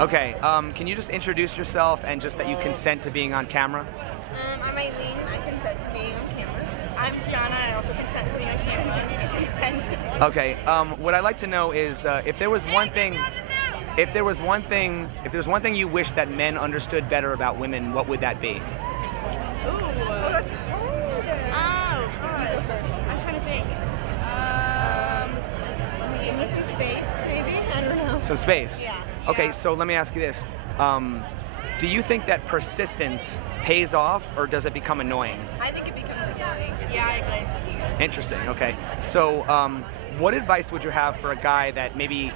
Okay, can you just introduce yourself and just that you consent to being on camera? I'm Aileen. I consent to being on camera. I'm Chiana. I also consent to being on camera. Consent. Okay, what I'd like to know is if there was one thing you wish that men understood better about women, what would that be? Ooh. Oh, that's hard. Oh, gosh. I'm trying to think. Give me some space, maybe? I don't know. Some space? Yeah. Okay, Yeah. so let me ask you this. Do you think that persistence pays off or does it become annoying? I think it becomes annoying. Yeah, I agree. Interesting, okay. So what advice would you have for a guy that maybe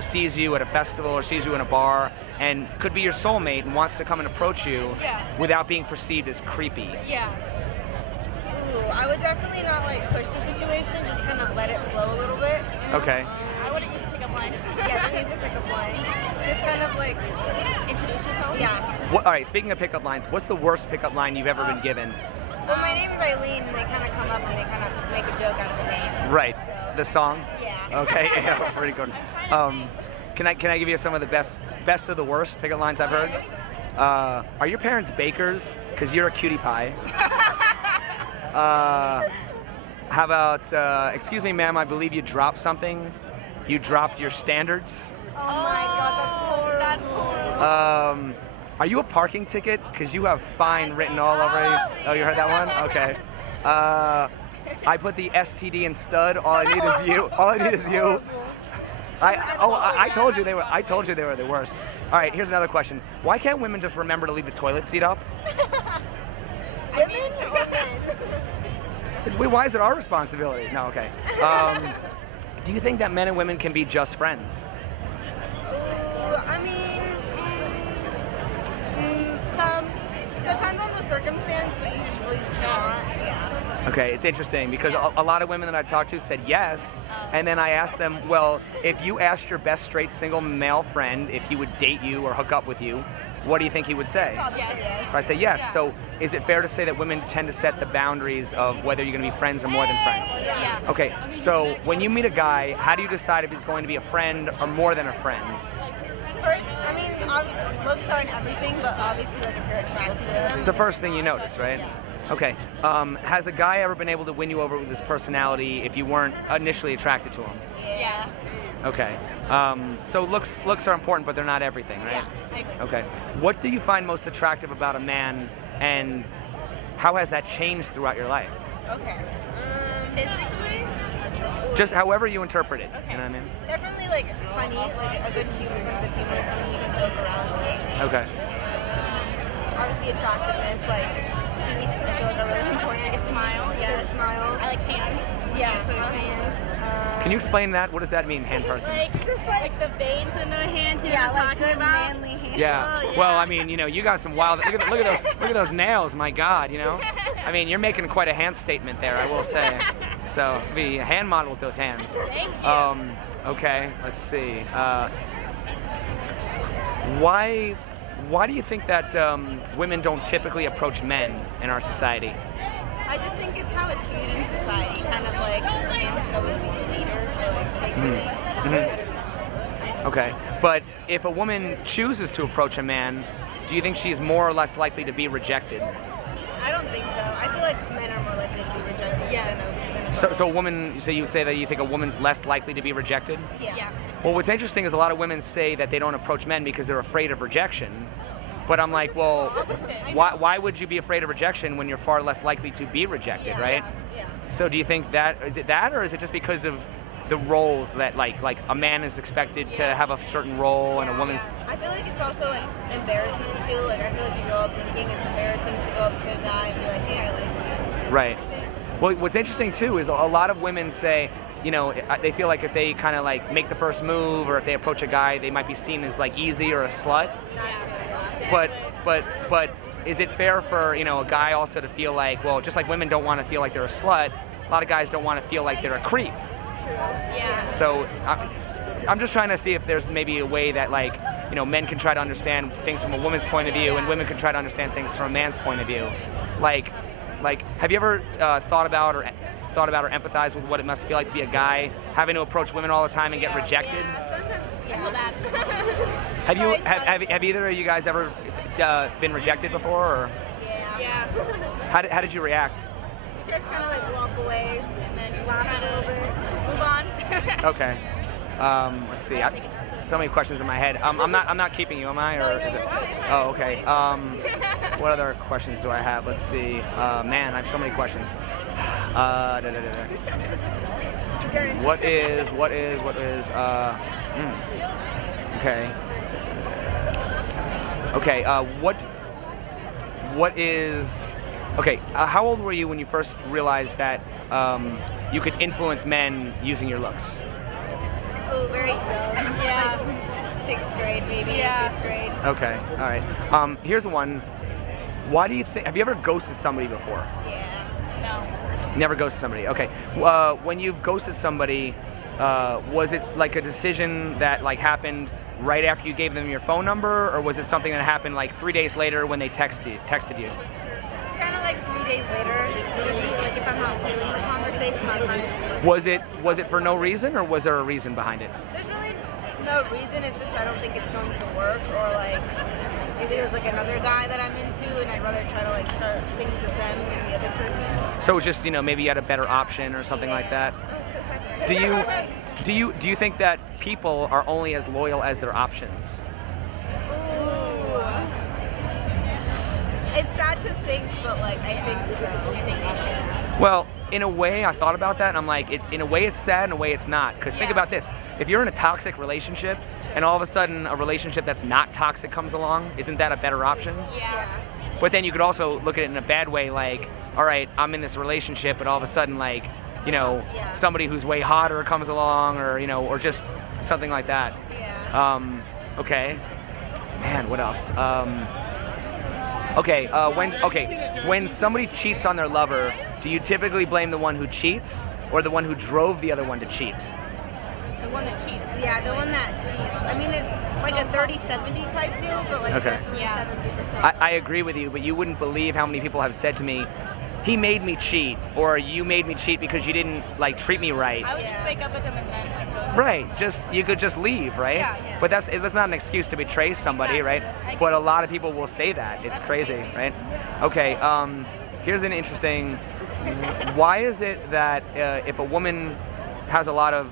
sees you at a festival or sees you in a bar and could be your soulmate and wants to come and approach you Yeah. without being perceived as creepy? Yeah. Ooh, I would definitely not push the situation, just kind of let it flow a little bit. You know? Okay. I wouldn't use a pickup line. Yeah, don't use a pickup line. Just kind of Introduce yourself. yeah. All right, speaking of pickup lines, what's the worst pickup line you've ever been given? Well, my name is Aileen, and they kind of come up and they kind of make a joke out of the name. Right, So, the song? yeah. Okay, yeah, pretty good. Can I give you some of the best of the worst pickup lines I've heard? Are your parents bakers? Because you're a cutie pie. How about, excuse me, ma'am, I believe you dropped something. You dropped your standards. Oh my God, that's horrible. That's horrible. Are you a parking ticket? Because you have fine written all over you. Oh, you heard that one? Okay. I put the STD in stud. All I need is you. All I need is you. I told you they were the worst. All right, here's another question. Why can't women just remember to leave the toilet seat up? Women or men? Why is it our responsibility? No, okay. Do you think that men and women can be just friends? I mean, Some. depends on the circumstance, but usually not. Yeah. Okay, it's interesting because a lot of women that I talked to said yes, and then I asked them, well, if you asked your best straight single male friend if he would date you or hook up with you, what do you think he would say? Probably Yes. yes. I say yes. Yeah. So is it fair to say that women tend to set the boundaries of whether you're going to be friends or more than friends? Yeah. Okay, so when you meet a guy, how do you decide if he's going to be a friend or more than a friend? First, I mean, obviously, looks aren't everything, but obviously, if you're attracted to them. It's the first thing you notice, right? Yeah. Okay. Has a guy ever been able to win you over with his personality if you weren't initially attracted to him? Yes. Okay. So looks are important, but they're not everything, right? Yeah, I agree. Okay. What do you find most attractive about a man, and how has that changed throughout your life? Okay. Physically? Just however you interpret it. Okay. You know what I mean? Definitely funny, a good sense of humor, something you can joke around with. Okay. Obviously, attractiveness, teeth, I feel are really important. Like a smile, yes. Good smile. I like hands. Yeah, hands. Can you explain that? What does that mean, hand person? Just Like the veins in the hands, you know yeah, what I'm talking good about? manly hands. Yeah. Oh, yeah. Well, I mean, you got some wild. Look at those nails. My God, I mean, you're making quite a hand statement there, I will say. So, be a hand model with those hands. Thank you. Okay. Let's see. Why do you think that women don't typically approach men in our society? I just think it's how it's viewed in society. Kind of men should always be the leader, or take the lead. Okay. But if a woman chooses to approach a man, do you think she's more or less likely to be rejected? I don't think so. I feel like men are more likely to be rejected Yeah. than a So a woman. So you would say that you think a woman's less likely to be rejected? yeah. Well, what's interesting is a lot of women say that they don't approach men because they're afraid of rejection. But I'm like, well, why would you be afraid of rejection when you're far less likely to be rejected, Yeah, right? Yeah. So do you think is it that, or is it just because of the roles that like a man is expected to have a certain role and a woman's? I feel like it's also embarrassment too. I feel like you grow up thinking it's embarrassing to go up to a guy and be like, hey, I like you. Right. Well, what's interesting too is a lot of women say, they feel like if they kind of make the first move or if they approach a guy, they might be seen as easy or a slut. Not to, But is it fair for a guy also to feel like, well, just like women don't want to feel like they're a slut, a lot of guys don't want to feel like they're a creep. True. Yeah. So I'm just trying to see if there's maybe a way that men can try to understand things from a woman's point of view and women can try to understand things from a man's point of view. Like, have you ever thought about or empathize with what it must feel like to be a guy having to approach women all the time and get rejected? Yeah, sometimes, I feel bad. Have you So I have either of you guys ever been rejected before, or Yeah. Yeah. how did you react? Just kind of like walk away And then just laugh kind a little bit. of move on. Okay. Let's see. So many questions in my head. I'm not keeping you, am I? Or is it? Oh, okay. What other questions do I have? Let's see. Man, I have so many questions. What is? Okay. Okay. What is? Okay. How old were you when you first realized that you could influence men using your looks? Oh, very young. Yeah. Like 6th grade, maybe. Yeah. 5th grade. Okay. All right. Here's one. Why do you think? Have you ever ghosted somebody before? Yeah. No. Never ghosted somebody. Okay. When you've ghosted somebody, was it like a decision that like happened right after you gave them your phone number, or was it something that happened like 3 days later when they texted you? It's kind of like 3 days later. Maybe like if I'm not feeling the conversation, I kind of just like. Was it for no reason, or was there a reason behind it? There's really no reason. It's just I don't think it's going to work, or like maybe there's like another guy that I'm into, and I'd rather try to like start things with them than the other person. So it's just maybe you had a better option or something like that. That's so sad to put Do it you that way. do you think that people are only as loyal as their options? Ooh. It's sad to think, but like I think so. I think so too. Well, in a way, I thought about that, and I'm like, in a way it's sad, in a way it's not. Because think about this: if you're in a toxic relationship, and all of a sudden a relationship that's not toxic comes along, isn't that a better option? Yeah. But then you could also look at it in a bad way, like, all right, I'm in this relationship, but all of a sudden, like, Yeah. somebody who's way hotter comes along, or or just something like that. Yeah. Okay. Man, what else? When somebody cheats on their lover, do you typically blame the one who cheats or the one who drove the other one to cheat? The one that cheats. Yeah, the one that cheats. I mean, it's like a 30-70 type deal, but like Okay. definitely Yeah. 70%. I agree with you, but you wouldn't believe how many people have said to me, he made me cheat, or you made me cheat because you didn't like treat me right. I would just break up with him and then like go. Right, you could just leave, right? Yeah. But that's not an excuse to betray somebody, Exactly. right? But a lot of people will say that. It's That's crazy, amazing. right? Okay, here's an interesting. Why is it that if a woman has a lot of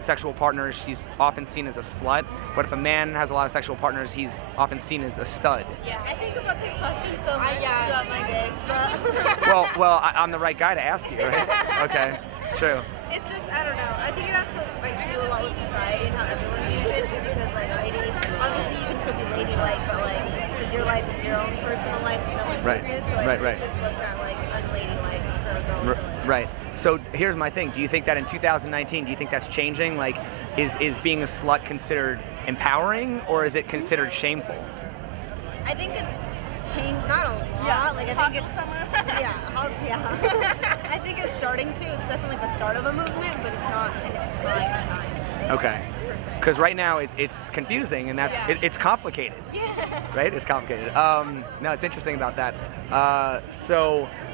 sexual partners, she's often seen as a slut, but if a man has a lot of sexual partners, he's often seen as a stud? Yeah. I think about this question so much yeah. throughout my day, but I'm the right guy to ask you, right? Okay, it's true. it's just I don't know. I think it has to like do a lot with society and how everyone views it. Just because like a lady, obviously you can still be ladylike, but like because your life is your own personal life, it's no one's Right. business. So I think Right. it's just looked at like unladylike for a girl to like. Right. So here's my thing. Do you think that in 2019, do you think that's changing? Like, is being a slut considered empowering, or is it considered shameful? I think it's changed, not a lot. Yeah. Like I Hot think it's summer. yeah. I think it's starting to. It's definitely like the start of a movement, but it's not in its prime time Okay. per se. Because right now it's confusing, and that's Yeah. it's complicated. Yeah. Right? It's complicated. No, it's interesting about that. So